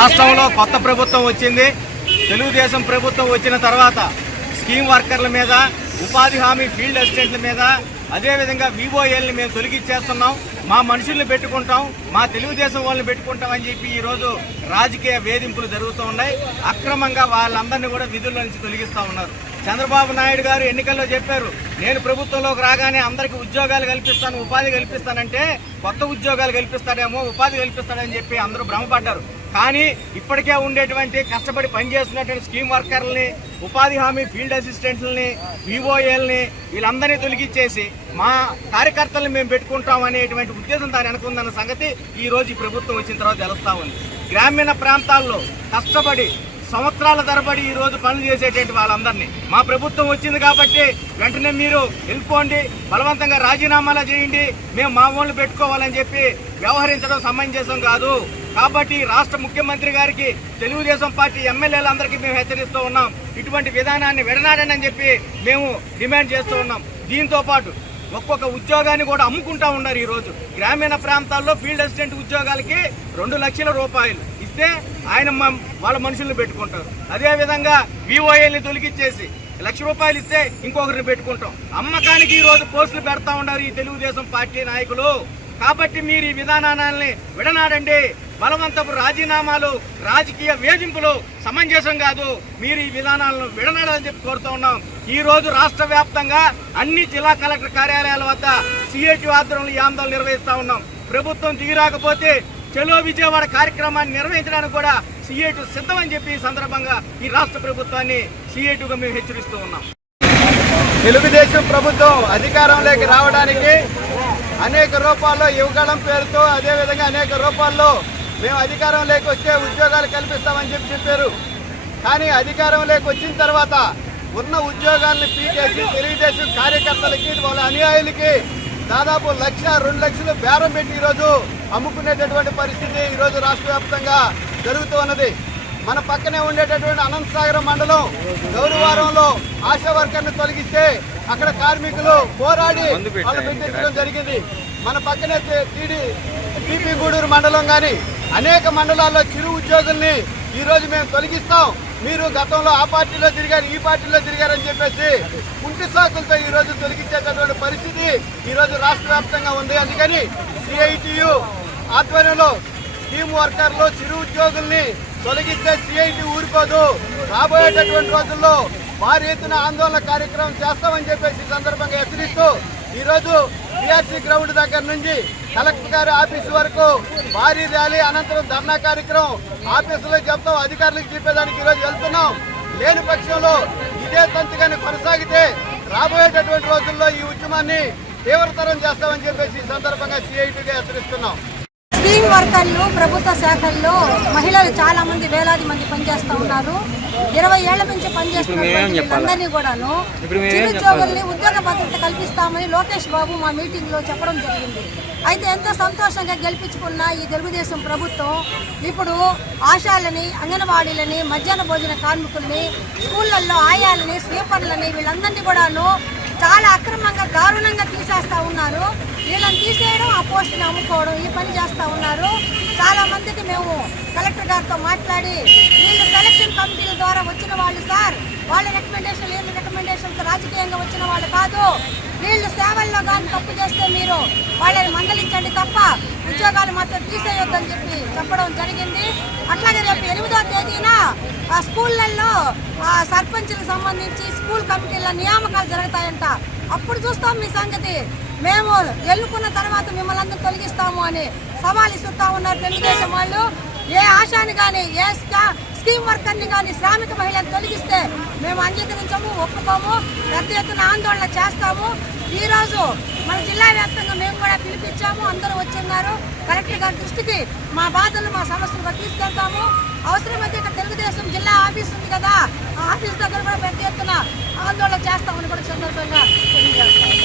రాష్ట్రంలో కొత్త ప్రభుత్వం వచ్చింది. తెలుగుదేశం ప్రభుత్వం వచ్చిన తర్వాత స్కీమ్ వర్కర్ల మీద, ఉపాధి హామీ ఫీల్డ్ అసిస్టెంట్ల మీద, అదేవిధంగా వివోఏల్ని మేము తొలగించేస్తున్నాం, మా మనుషుల్ని పెట్టుకుంటాం, మా తెలుగుదేశం వాళ్ళని పెట్టుకుంటాం అని చెప్పి ఈరోజు రాజకీయ వేధింపులు జరుగుతూ ఉన్నాయి. అక్రమంగా వాళ్ళందరినీ కూడా విధుల నుంచి తొలగిస్తూ ఉన్నారు. చంద్రబాబు నాయుడు గారు ఎన్నికల్లో చెప్పారు, నేను ప్రభుత్వంలోకి రాగానే అందరికీ ఉద్యోగాలు కల్పిస్తాను, ఉపాధి కల్పిస్తానంటే కొత్త ఉద్యోగాలు కల్పిస్తాడేమో, ఉపాధి కల్పిస్తాడని చెప్పి అందరూ భ్రమపడ్డారు. కానీ ఇప్పటికే ఉండేటువంటి కష్టపడి పనిచేస్తున్నటువంటి స్కీమ్ వర్కర్లని, ఉపాధి హామీ ఫీల్డ్ అసిస్టెంట్లని, వివోఏల్ని వీళ్ళందరినీ తొలగించేసి మా కార్యకర్తలను మేము పెట్టుకుంటాం అనేటువంటి ఉద్దేశం దాని అనుకుందన్న సంగతి ఈ రోజు ఈ ప్రభుత్వం వచ్చిన తర్వాత తెలుస్తా ఉంది. గ్రామీణ ప్రాంతాల్లో కష్టపడి సంవత్సరాల తరబడి ఈ రోజు పనులు చేసేటువంటి వాళ్ళందరినీ మా ప్రభుత్వం వచ్చింది కాబట్టి వెంటనే మీరు వెళ్ళిపోండి, బలవంతంగా రాజీనామాలు చేయండి, మేము మా వాళ్ళు పెట్టుకోవాలని చెప్పి వ్యవహరించడం సమంజసం కాదు. కాబట్టి రాష్ట్ర ముఖ్యమంత్రి గారికి, తెలుగుదేశం పార్టీ ఎమ్మెల్యేలందరికీ మేము హెచ్చరిస్తూ ఉన్నాం, ఇటువంటి విధానాన్ని విడనాడని అని చెప్పి మేము డిమాండ్ చేస్తూ ఉన్నాం. దీంతో పాటు ఒక్కొక్క ఉద్యోగాన్ని కూడా అమ్ముకుంటా ఉన్నారు. ఈరోజు గ్రామీణ ప్రాంతాల్లో ఫీల్డ్ అసిస్టెంట్ ఉద్యోగాలకి 2 లక్షల రూపాయలు ఇస్తే ఆయన వాళ్ళ మనుషుల్ని పెట్టుకుంటారు. అదేవిధంగా వివోఏల్ని తొలగించేసి 1 లక్ష రూపాయలు ఇస్తే ఇంకొకరిని పెట్టుకుంటాం. అమ్మకానికి ఈరోజు పోస్టులు పెడతా ఉన్నారు ఈ తెలుగుదేశం పార్టీ నాయకులు. కాబట్టి మీరు ఈ విధానాన్ని విడనాడండి. బలవంతపు రాజీనామాలు, రాజకీయ వేధింపులు సమంజసం కాదు. మీరు ఈ విధానాలను విడనాడాలని చెప్పి కోరుతూ ఉన్నాం. ఈ రోజు రాష్ట్ర వ్యాప్తంగా అన్ని జిల్లా కలెక్టర్ కార్యాలయాల వద్ద సిఐటి ఆధ్వర్యంలో ఈ ఆందోళన నిర్వహిస్తా ఉన్నాం. ప్రభుత్వం దిగిరాకపోతే చలో విజయవాడ కార్యక్రమాన్ని నిర్వహించడానికి కూడా సిఐటి సిద్ధమని చెప్పి ఈ సందర్భంగా ఈ రాష్ట్ర ప్రభుత్వాన్ని సిఐటిగా మేము హెచ్చరిస్తూ ఉన్నాం. తెలుగుదేశం ప్రభుత్వం అధికారంలోకి రావడానికి అనేక రూపాల్లో యువగళం పేరుతో, అదేవిధంగా అనేక రూపాల్లో మేము అధికారంలోకి వస్తే ఉద్యోగాలు కల్పిస్తామని చెప్పారు. కానీ అధికారంలోకి వచ్చిన తర్వాత ఉన్న ఉద్యోగాలను పీకేసి తెలుగుదేశం కార్యకర్తలకి, వాళ్ళ అనుయాయులకి దాదాపు 1 లక్ష 2 లక్షలు బేరం పెట్టి ఈరోజు అమ్ముకునేటటువంటి పరిస్థితి ఈరోజు రాష్ట్ర వ్యాప్తంగా జరుగుతూ ఉన్నది. మన పక్కనే ఉండేటటువంటి అనంతసాగరం మండలం గౌరవారంలో ఆశా వర్కర్ని తొలగిస్తే అక్కడ కార్మికులు పోరాడి వాళ్ళు పెట్టించడం జరిగింది. మన పక్కనే టీపీ గూడూరు మండలం కానీ అనేక మండలాల్లో చిరు ఉద్యోగుల్ని ఈరోజు మేము తొలగిస్తాం, మీరు గతంలో ఆ పార్టీలో తిరిగారు, ఈ పార్టీలో తిరిగారని చెప్పేసి కుంటి సాకులతో ఈరోజు తొలగించేటటువంటి పరిస్థితి ఈరోజు రాష్ట్ర వ్యాప్తంగా ఉంది. అందుకని సిఐటియు ఆధ్వర్యంలో స్కీమ్ వర్కర్లు, చిరు ఉద్యోగుల్ని తొలగిస్తే సిఐటి ఊరుకోదు. రాబోయేటటువంటి రోజుల్లో భారీ ఎత్తున ఆందోళన కార్యక్రమం చేస్తామని చెప్పేసి సందర్భంగా హెచ్చరిస్తూ ఈరోజు టీఆర్సీ గ్రౌండ్ దగ్గర నుంచి కలెక్టర్ గారి ఆఫీసు వరకు భారీ ర్యాలీ, అనంతరం ధర్నా కార్యక్రమం ఆఫీసులో చెప్తాం, అధికారులకు చెప్పేదానికి ఈరోజు వెళ్తున్నాం. లేని పక్షంలో ఇదే తంతుగానే కొనసాగితే రాబోయేటటువంటి రోజుల్లో ఈ ఉద్యమాన్ని తీవ్రతరం చేస్తామని చెప్పేసి ఈ సందర్భంగా సిఐటిగా హెచ్చరిస్తున్నాం. స్కీమ్ వర్కర్లు ప్రభుత్వ శాఖల్లో మహిళలు చాలా మంది, వేలాది మంది పనిచేస్తూ ఉన్నారు. 20 ఏళ్ల నుంచి పనిచేస్తున్న అందరినీ కూడాను చిరుద్యోగుల్ని ఉద్యోగ భద్రత కల్పిస్తామని లోకేష్ బాబు మా మీటింగ్ లో చెప్పడం జరిగింది. అయితే ఎంతో సంతోషంగా గెలిపించుకున్న ఈ తెలుగుదేశం ప్రభుత్వం ఇప్పుడు ఆశాలని, అంగన్వాడీలని, మధ్యాహ్న భోజన కార్మికుల్ని, స్కూళ్లలో ఆయాలని, స్వీపర్లని వీళ్ళందరినీ కూడాను చాలా అక్రమంగా, దారుణంగా తీసేస్తా ఉన్నారు. వీళ్ళని తీసేయడం, ఆ పోస్టుని అమ్ముకోవడం, ఈ పని చేస్తూ ఉన్నారు. చాలా మందికి మేము కలెక్టర్ గారితో మాట్లాడి, వీళ్ళు సెలక్షన్ కమిటీల ద్వారా వచ్చిన వాళ్ళు సార్, వాళ్ళ రికమెండేషన్ ఏమి రికమెండేషన్స్ రాజకీయంగా వచ్చిన వాళ్ళు కాదు, వీళ్ళు సేవల్లో కానీ తప్పు చేస్తే మీరు వాళ్ళని మందలించండి తప్ప ఉద్యోగాలు మాత్రం తీసేయొద్దని చెప్పి చెప్పడం జరిగింది. అట్లాగే రేపు 8వ తేదీన ఆ స్కూళ్ళల్లో సర్పంచులకు సంబంధించి స్కూల్ కమిటీల నియామకాలు జరుగుతాయంట. అప్పుడు చూస్తాం మీ సంగతి. మేము ఎన్నుకున్న తర్వాత మిమ్మల్ని అందరూ తొలగిస్తాము అని సవాల్ ఇస్తూ ఉన్నారు తెలుగుదేశం వాళ్ళు. ఏ ఆశాని కానీ, ఏ స్కీమ్ వర్కర్ని కానీ, శ్రామిక మహిళను తొలగిస్తే మేము అంగీకరించము, ఒప్పుకోము, పెద్ద ఎత్తున ఆందోళన చేస్తాము. ఈరోజు మన జిల్లా వ్యాప్తంగా మేము కూడా పిలిపించాము, అందరూ వచ్చిన్నారు. కలెక్టర్ గారి దృష్టికి మా బాధలు, మా సమస్యలు తీసుకెళ్తాము. అవసరమైతే ఇక్కడ తెలుగుదేశం జిల్లా ఆఫీస్ ఉంది కదా, ఆ ఆఫీస్ దగ్గర కూడా పెద్ద ఎత్తున ఆందోళన చేస్తామని కూడా సందర్భంగా తెలియజేస్తాము.